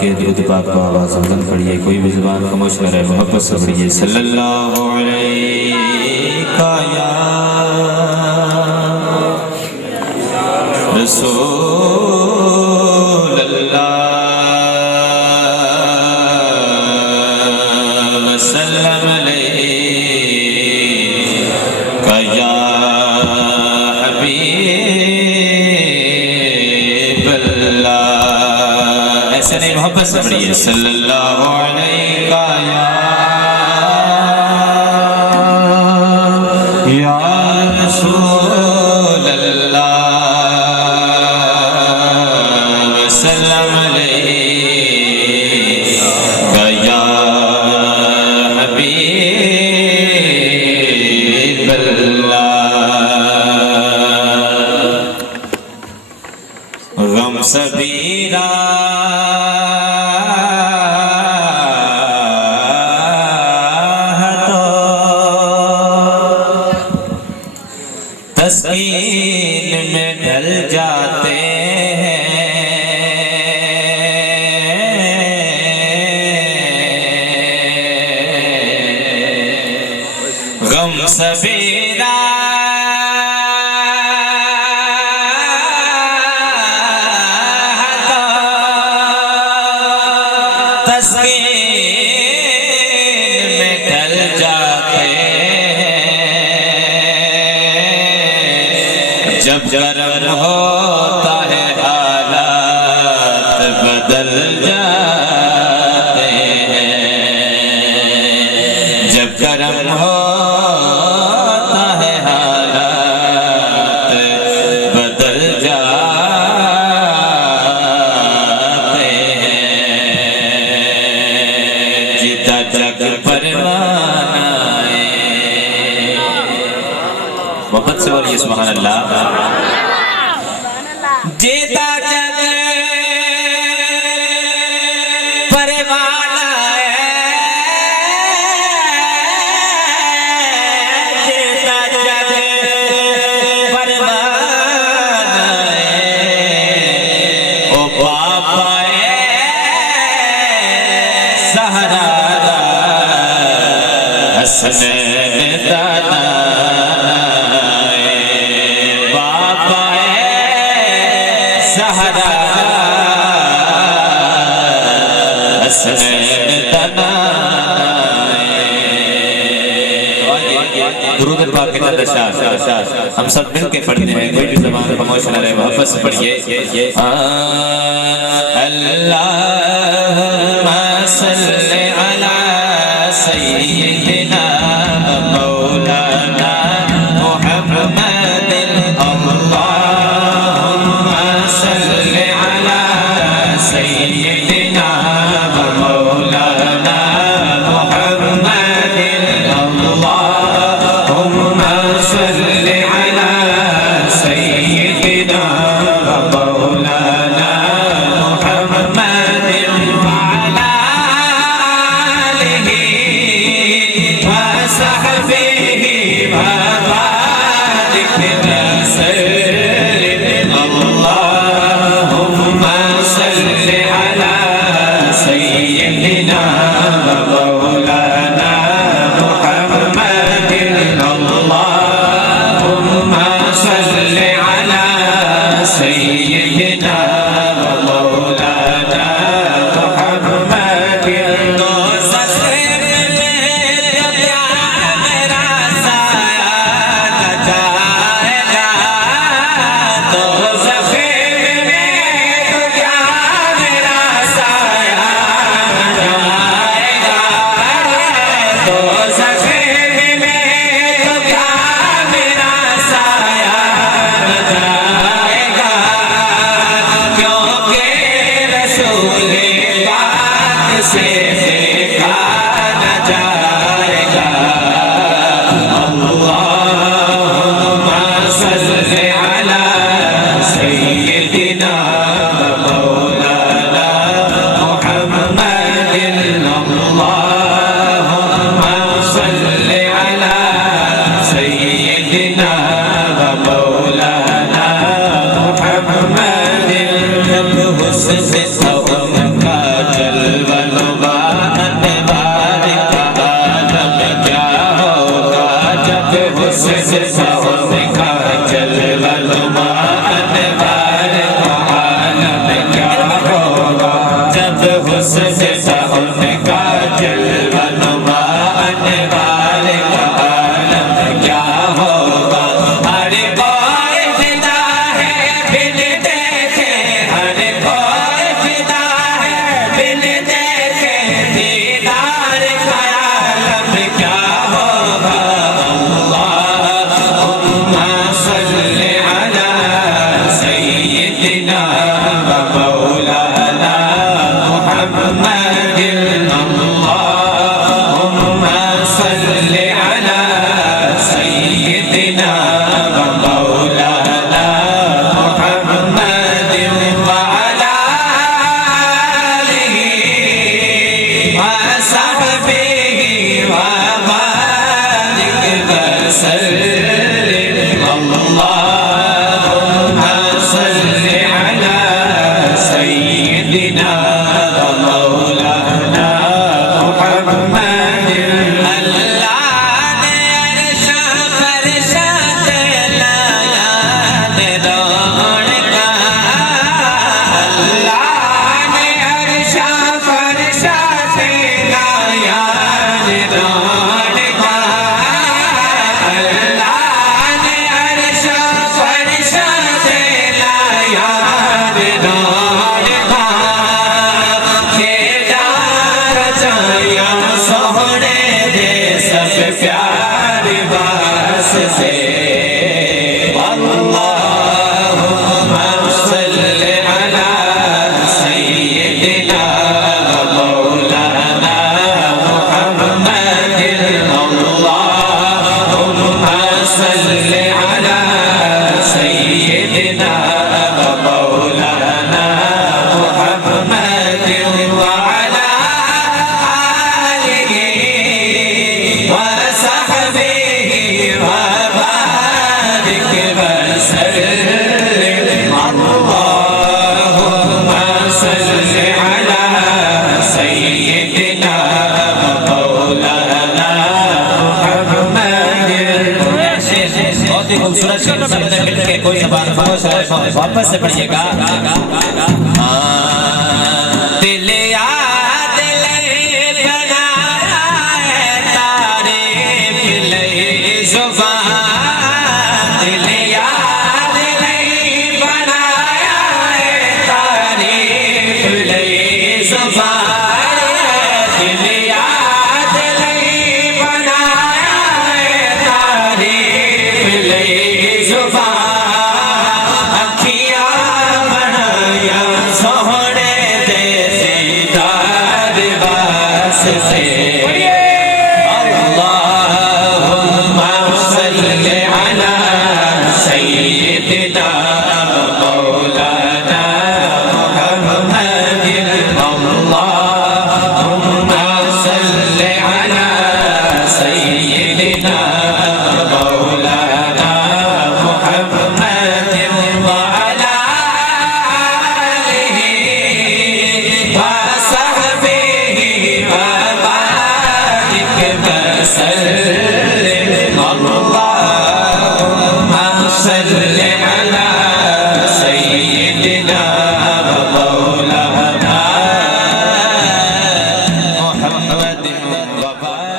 کے درود پاک کو آواز بلند پڑھیے، کوئی بھی زبان خاموش نہ رہے، محبت سے پڑھیے صلی اللہ علیہ یا رسول اللہ وسلم علیہ یا حبیب اللہ، ایسے نہیں محبت سے پڑھیے صلی اللہ علیہ یا رسول اللہ وسلم علیہ یا حبیب اللہ، غم سبیرا تسکین میں ڈھل جاتے ہیں، غم سبیرا تسکین میں ڈھل جاتے ہیں، جب گرم ہوتا ہے حالات بدل جاتے ہیں، جب گرم ہوتا ہے حالات بدل جاتے ہیں، جدھر جگ پروانہ محبت سے بولیے سبحان اللہ، جیتا جگ پروانہ ہے، جیتا جگ پروانہ ہے، او باپا سہرا حسنین دانا سہرا حسنین دانا، درود پاک کے اندر شاہ ہم سب مل کے پڑھتے ہیں، کوئی بھی زبان خاموش نہ رہے، محبت سے پڑھیے اللہم صلی علی سیدنا مولانا محمد، اللہم صلی علی سیدنا مولانا محمد، اللہم صلی علی سیدنا مولانا محمد وعلی آلہ خوبصورت شعر سب نے مل کے کوئی زبان خاموش رہے واپس سے پڑھیے گا دل یاد لے بنایا ہے تعریف لے زبان دل یاد لے بنایا ہے تعریف لے زبان دل یاد لے بنایا ہے تعریف لے زبان اکھیاں بنایا سوہنے دے دیدار واسطے اللہم صلی علی سیدنا مولانا محمد اللہم صلی علی سیدنا مولانا محمد وعلی آلہ وصحبہ وبارک وسلم اللہم صلی علی سیدنا مولانا محمد وبارک